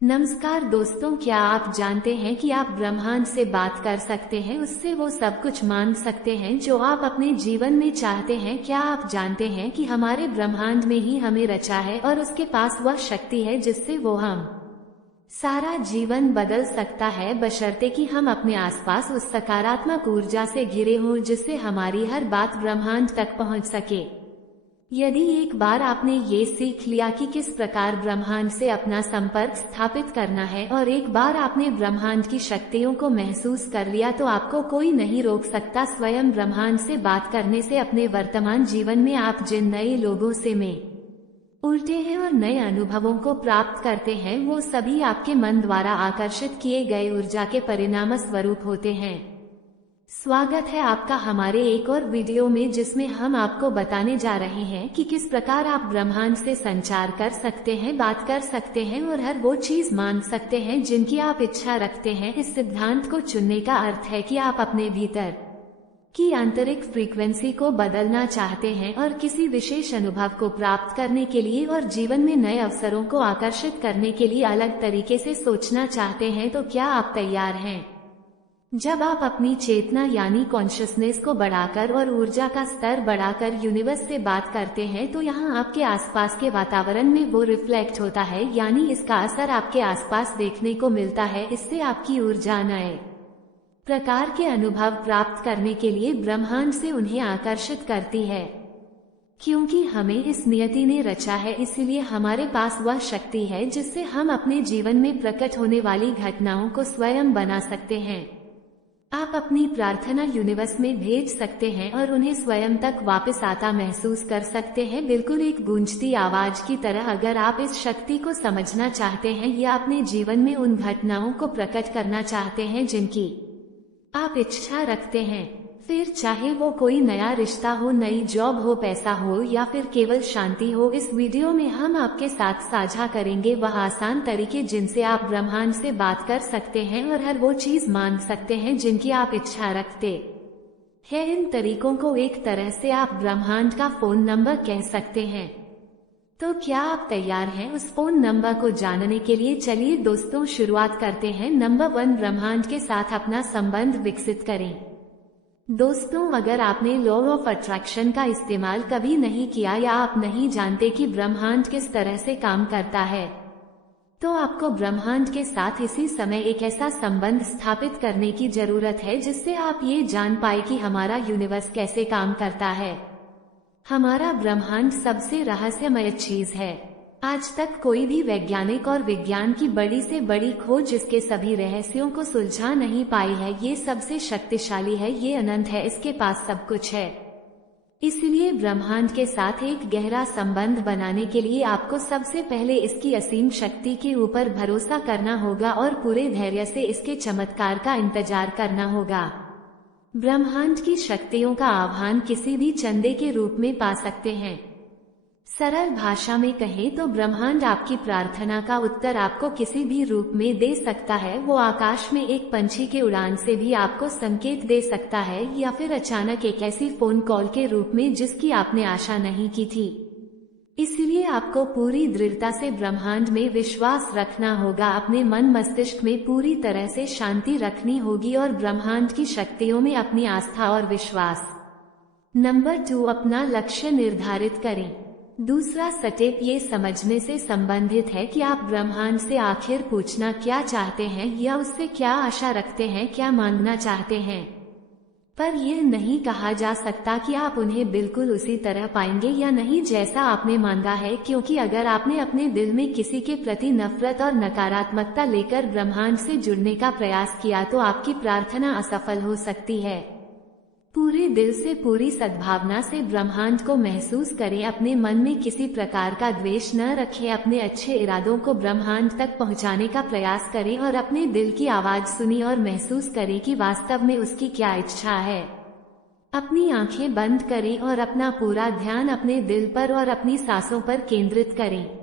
नमस्कार दोस्तों, क्या आप जानते हैं कि आप ब्रह्मांड से बात कर सकते हैं, उससे वो सब कुछ मांग सकते हैं जो आप अपने जीवन में चाहते हैं। क्या आप जानते हैं कि हमारे ब्रह्मांड में ही हमें रचा है और उसके पास वह शक्ति है जिससे वो हम सारा जीवन बदल सकता है, बशर्ते कि हम अपने आसपास उस सकारात्मक ऊर्जा से घिरे हों जिससे हमारी हर बात ब्रह्मांड तक पहुंच सके। यदि एक बार आपने ये सीख लिया कि किस प्रकार ब्रह्मांड से अपना संपर्क स्थापित करना है और एक बार आपने ब्रह्मांड की शक्तियों को महसूस कर लिया तो आपको कोई नहीं रोक सकता स्वयं ब्रह्मांड से बात करने से। अपने वर्तमान जीवन में आप जिन नए लोगों से उल्टे हैं और नए अनुभवों को प्राप्त करते हैं, वो सभी आपके मन द्वारा आकर्षित किए गए ऊर्जा के परिणाम स्वरूप होते हैं। स्वागत है आपका हमारे एक और वीडियो में, जिसमें हम आपको बताने जा रहे हैं कि किस प्रकार आप ब्रह्मांड से संचार कर सकते हैं, बात कर सकते हैं और हर वो चीज मांग सकते हैं जिनकी आप इच्छा रखते हैं। इस सिद्धांत को चुनने का अर्थ है कि आप अपने भीतर की आंतरिक फ्रीक्वेंसी को बदलना चाहते हैं और किसी विशेष अनुभव को प्राप्त करने के लिए और जीवन में नए अवसरों को आकर्षित करने के लिए अलग तरीके से सोचना चाहते हैं। तो क्या आप तैयार हैं? जब आप अपनी चेतना यानी कॉन्शियसनेस को बढ़ाकर और ऊर्जा का स्तर बढ़ाकर यूनिवर्स से बात करते हैं तो यहाँ आपके आसपास के वातावरण में वो रिफ्लेक्ट होता है, यानी इसका असर आपके आसपास देखने को मिलता है। इससे आपकी ऊर्जा नए प्रकार के अनुभव प्राप्त करने के लिए ब्रह्मांड से उन्हें आकर्षित करती है। क्योंकि हमें इस नियति ने रचा है, इसलिए हमारे पास वह शक्ति है जिससे हम अपने जीवन में प्रकट होने वाली घटनाओं को स्वयं बना सकते हैं। आप अपनी प्रार्थना यूनिवर्स में भेज सकते हैं और उन्हें स्वयं तक वापस आता महसूस कर सकते हैं, बिल्कुल एक गूंजती आवाज की तरह। अगर आप इस शक्ति को समझना चाहते हैं या अपने जीवन में उन घटनाओं को प्रकट करना चाहते हैं जिनकी आप इच्छा रखते हैं, फिर चाहे वो कोई नया रिश्ता हो, नई जॉब हो, पैसा हो या फिर केवल शांति हो, इस वीडियो में हम आपके साथ साझा करेंगे वह आसान तरीके जिनसे आप ब्रह्मांड से बात कर सकते हैं और हर वो चीज मांग सकते हैं जिनकी आप इच्छा रखते हैं। इन तरीकों को एक तरह से आप ब्रह्मांड का फोन नंबर कह सकते हैं। तो क्या आप तैयार हैं उस फोन नंबर को जानने के लिए? चलिए दोस्तों, शुरुआत करते हैं। नंबर 1, ब्रह्मांड के साथ अपना संबंध विकसित करें। दोस्तों, अगर आपने लॉ ऑफ अट्रैक्शन का इस्तेमाल कभी नहीं किया या आप नहीं जानते कि ब्रह्मांड किस तरह से काम करता है, तो आपको ब्रह्मांड के साथ इसी समय एक ऐसा संबंध स्थापित करने की जरूरत है जिससे आप ये जान पाए कि हमारा यूनिवर्स कैसे काम करता है। हमारा ब्रह्मांड सबसे रहस्यमय चीज है। आज तक कोई भी वैज्ञानिक और विज्ञान की बड़ी से बड़ी खोज इसके सभी रहस्यों को सुलझा नहीं पाई है। ये सबसे शक्तिशाली है, ये अनंत है, इसके पास सब कुछ है। इसलिए ब्रह्मांड के साथ एक गहरा संबंध बनाने के लिए आपको सबसे पहले इसकी असीम शक्ति के ऊपर भरोसा करना होगा और पूरे धैर्य से इसके चमत्कार का इंतजार करना होगा। ब्रह्मांड की शक्तियों का आह्वान किसी भी चंदे के रूप में पा सकते हैं। सरल भाषा में कहें तो ब्रह्मांड आपकी प्रार्थना का उत्तर आपको किसी भी रूप में दे सकता है। वो आकाश में एक पंछी के उड़ान से भी आपको संकेत दे सकता है या फिर अचानक एक ऐसी फोन कॉल के रूप में जिसकी आपने आशा नहीं की थी। इसलिए आपको पूरी दृढ़ता से ब्रह्मांड में विश्वास रखना होगा, अपने मन मस्तिष्क में पूरी तरह से शांति रखनी होगी और ब्रह्मांड की शक्तियों में अपनी आस्था और विश्वास। नंबर 2, अपना लक्ष्य निर्धारित करें। दूसरा स्टेप ये समझने से संबंधित है कि आप ब्रह्मांड से आखिर पूछना क्या चाहते हैं या उससे क्या आशा रखते हैं, क्या मांगना चाहते हैं। पर यह नहीं कहा जा सकता कि आप उन्हें बिल्कुल उसी तरह पाएंगे या नहीं जैसा आपने मांगा है, क्योंकि अगर आपने अपने दिल में किसी के प्रति नफरत और नकारात्मकता लेकर ब्रह्मांड से जुड़ने का प्रयास किया तो आपकी प्रार्थना असफल हो सकती है। पूरे दिल से, पूरी सद्भावना से ब्रह्मांड को महसूस करें। अपने मन में किसी प्रकार का द्वेष न रखें, अपने अच्छे इरादों को ब्रह्मांड तक पहुंचाने का प्रयास करें और अपने दिल की आवाज सुनिए और महसूस करें कि वास्तव में उसकी क्या इच्छा है। अपनी आंखें बंद करें और अपना पूरा ध्यान अपने दिल पर और अपनी सांसों पर केंद्रित करें।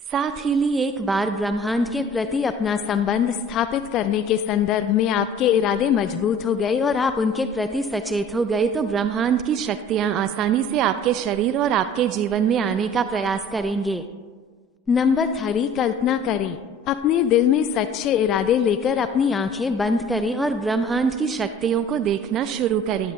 साथ ही एक बार ब्रह्मांड के प्रति अपना संबंध स्थापित करने के संदर्भ में आपके इरादे मजबूत हो गए और आप उनके प्रति सचेत हो गए तो ब्रह्मांड की शक्तियां आसानी से आपके शरीर और आपके जीवन में आने का प्रयास करेंगे। नंबर 3, कल्पना करें। अपने दिल में सच्चे इरादे लेकर अपनी आंखें बंद करें और ब्रह्मांड की शक्तियों को देखना शुरू करें।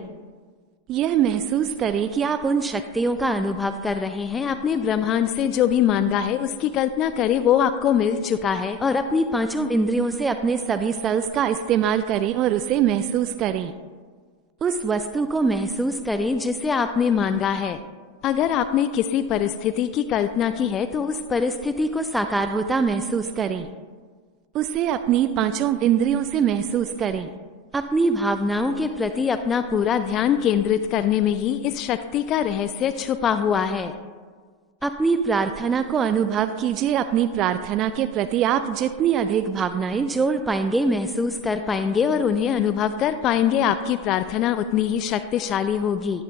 यह महसूस करें कि आप उन शक्तियों का अनुभव कर रहे हैं। अपने ब्रह्मांड से जो भी मांगा है उसकी कल्पना करें वो आपको मिल चुका है, और अपनी पांचों इंद्रियों से अपने सभी सेल्स का इस्तेमाल करें और उसे महसूस करें। उस वस्तु को महसूस करें जिसे आपने मांगा है। अगर आपने किसी परिस्थिति की कल्पना की है तो उस परिस्थिति को साकार होता महसूस करें। उसे अपनी पांचों इंद्रियों से महसूस करें। अपनी भावनाओं के प्रति अपना पूरा ध्यान केंद्रित करने में ही इस शक्ति का रहस्य छुपा हुआ है। अपनी प्रार्थना को अनुभव कीजिए। अपनी प्रार्थना के प्रति आप जितनी अधिक भावनाएं जोड़ पाएंगे, महसूस कर पाएंगे और उन्हें अनुभव कर पाएंगे, आपकी प्रार्थना उतनी ही शक्तिशाली होगी।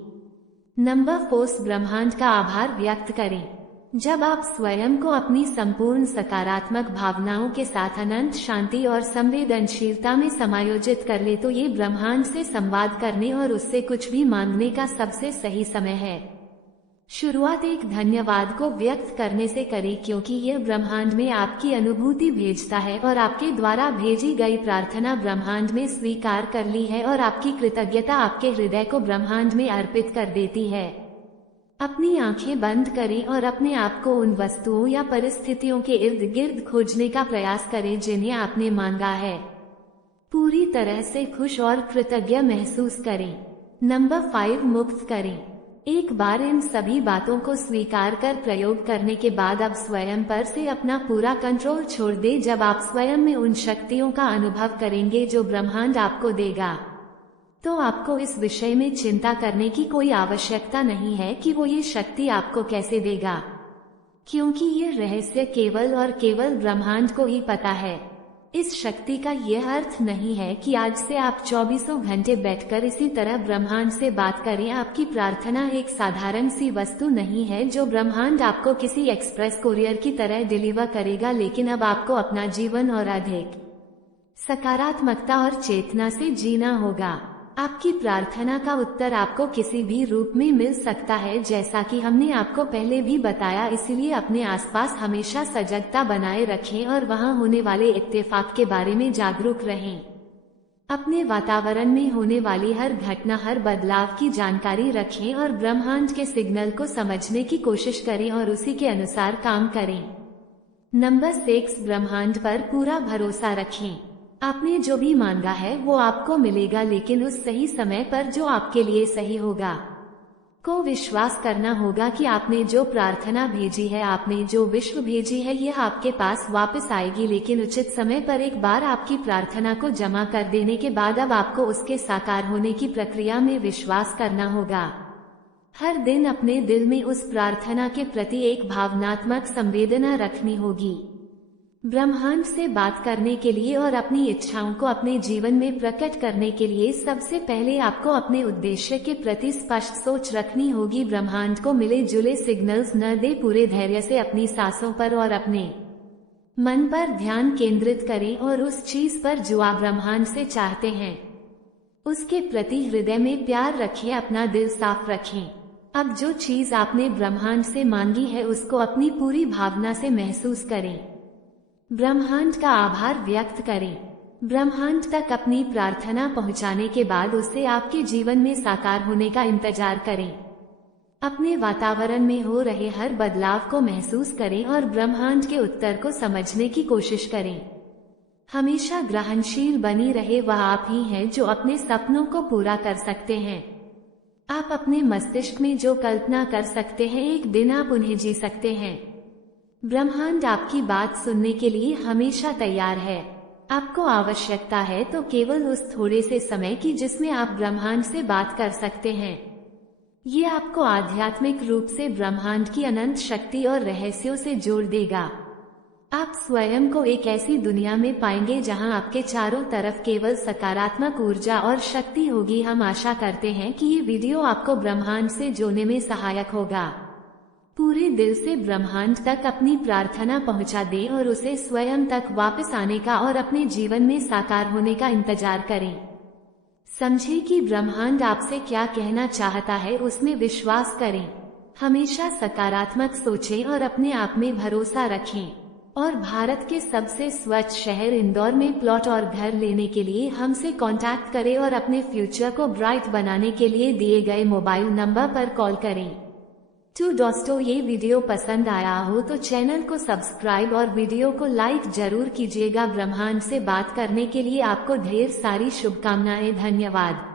नंबर 4, ब्रह्मांड का आभार व्यक्त करें। जब आप स्वयं को अपनी संपूर्ण सकारात्मक भावनाओं के साथ अनंत शांति और संवेदनशीलता में समायोजित कर ले तो ये ब्रह्मांड से संवाद करने और उससे कुछ भी मांगने का सबसे सही समय है। शुरुआत एक धन्यवाद को व्यक्त करने से करें, क्योंकि यह ब्रह्मांड में आपकी अनुभूति भेजता है और आपके द्वारा भेजी गई प्रार्थना ब्रह्मांड में स्वीकार कर ली है और आपकी कृतज्ञता आपके हृदय को ब्रह्मांड में अर्पित कर देती है। अपनी आंखें बंद करें और अपने आप को उन वस्तुओं या परिस्थितियों के इर्द गिर्द खोजने का प्रयास करें जिन्हें आपने मांगा है। पूरी तरह से खुश और कृतज्ञ महसूस करें। नंबर 5, मुक्त करें। एक बार इन सभी बातों को स्वीकार कर प्रयोग करने के बाद अब स्वयं पर से अपना पूरा कंट्रोल छोड़ दे। जब आप स्वयं में उन शक्तियों का अनुभव करेंगे जो ब्रह्मांड आपको देगा, तो आपको इस विषय में चिंता करने की कोई आवश्यकता नहीं है कि वो ये शक्ति आपको कैसे देगा, क्योंकि ये रहस्य केवल और केवल ब्रह्मांड को ही पता है। इस शक्ति का यह अर्थ नहीं है कि आज से आप 24 घंटे बैठकर इसी तरह ब्रह्मांड से बात करें। आपकी प्रार्थना एक साधारण सी वस्तु नहीं है जो ब्रह्मांड आपको किसी एक्सप्रेस कुरियर की तरह डिलीवर करेगा, लेकिन अब आपको अपना जीवन और अधिक सकारात्मकता और चेतना से जीना होगा। आपकी प्रार्थना का उत्तर आपको किसी भी रूप में मिल सकता है, जैसा कि हमने आपको पहले भी बताया। इसलिए अपने आसपास हमेशा सजगता बनाए रखें और वहां होने वाले इत्तेफाक के बारे में जागरूक रहें। अपने वातावरण में होने वाली हर घटना, हर बदलाव की जानकारी रखें और ब्रह्मांड के सिग्नल को समझने की कोशिश करें और उसी के अनुसार काम करें। नंबर 6, ब्रह्मांड पर पूरा भरोसा रखें। आपने जो भी मांगा है वो आपको मिलेगा, लेकिन उस सही समय पर जो आपके लिए सही होगा। को विश्वास करना होगा कि आपने जो प्रार्थना भेजी है, आपने जो विश्व भेजी है, यह आपके पास वापस आएगी, लेकिन उचित समय पर। एक बार आपकी प्रार्थना को जमा कर देने के बाद अब आपको उसके साकार होने की प्रक्रिया में विश्वास करना होगा। हर दिन अपने दिल में उस प्रार्थना के प्रति एक भावनात्मक संवेदना रखनी होगी। ब्रह्मांड से बात करने के लिए और अपनी इच्छाओं को अपने जीवन में प्रकट करने के लिए सबसे पहले आपको अपने उद्देश्य के प्रति स्पष्ट सोच रखनी होगी। ब्रह्मांड को मिले जुले सिग्नल्स न दे, पूरे धैर्य से अपनी सांसों पर और अपने मन पर ध्यान केंद्रित करें और उस चीज पर जो आप ब्रह्मांड से चाहते हैं उसके प्रति हृदय में प्यार रखें, अपना दिल साफ रखें। अब जो चीज आपने ब्रह्मांड से मांगी है उसको अपनी पूरी भावना से महसूस करें। ब्रह्मांड का आभार व्यक्त करें। ब्रह्मांड तक अपनी प्रार्थना पहुंचाने के बाद उसे आपके जीवन में साकार होने का इंतजार करें। अपने वातावरण में हो रहे हर बदलाव को महसूस करें और ब्रह्मांड के उत्तर को समझने की कोशिश करें। हमेशा ग्रहणशील बनी रहे, वह आप ही हैं जो अपने सपनों को पूरा कर सकते हैं। आप अपने मस्तिष्क में जो कल्पना कर सकते हैं, एक दिन आप उन्हें जी सकते हैं। ब्रह्मांड आपकी बात सुनने के लिए हमेशा तैयार है। आपको आवश्यकता है तो केवल उस थोड़े से समय की जिसमें आप ब्रह्मांड से बात कर सकते हैं। ये आपको आध्यात्मिक रूप से ब्रह्मांड की अनंत शक्ति और रहस्यों से जोड़ देगा। आप स्वयं को एक ऐसी दुनिया में पाएंगे जहां आपके चारों तरफ केवल सकारात्मक ऊर्जा और शक्ति होगी। हम आशा करते हैं कि ये वीडियो आपको ब्रह्मांड से जोड़ने में सहायक होगा। पूरे दिल से ब्रह्मांड तक अपनी प्रार्थना पहुंचा दें और उसे स्वयं तक वापस आने का और अपने जीवन में साकार होने का इंतजार करें। समझें कि ब्रह्मांड आपसे क्या कहना चाहता है, उसमें विश्वास करें। हमेशा सकारात्मक सोचें और अपने आप में भरोसा रखें। और भारत के सबसे स्वच्छ शहर इंदौर में प्लॉट और घर लेने के लिए हमसे कांटेक्ट करें और अपने फ्यूचर को ब्राइट बनाने के लिए दिए गए मोबाइल नंबर पर कॉल करें। तो दोस्तों, ये वीडियो पसंद आया हो तो चैनल को सब्सक्राइब और वीडियो को लाइक जरूर कीजिएगा। ब्रह्मांड से बात करने के लिए आपको ढेर सारी शुभकामनाएं। धन्यवाद।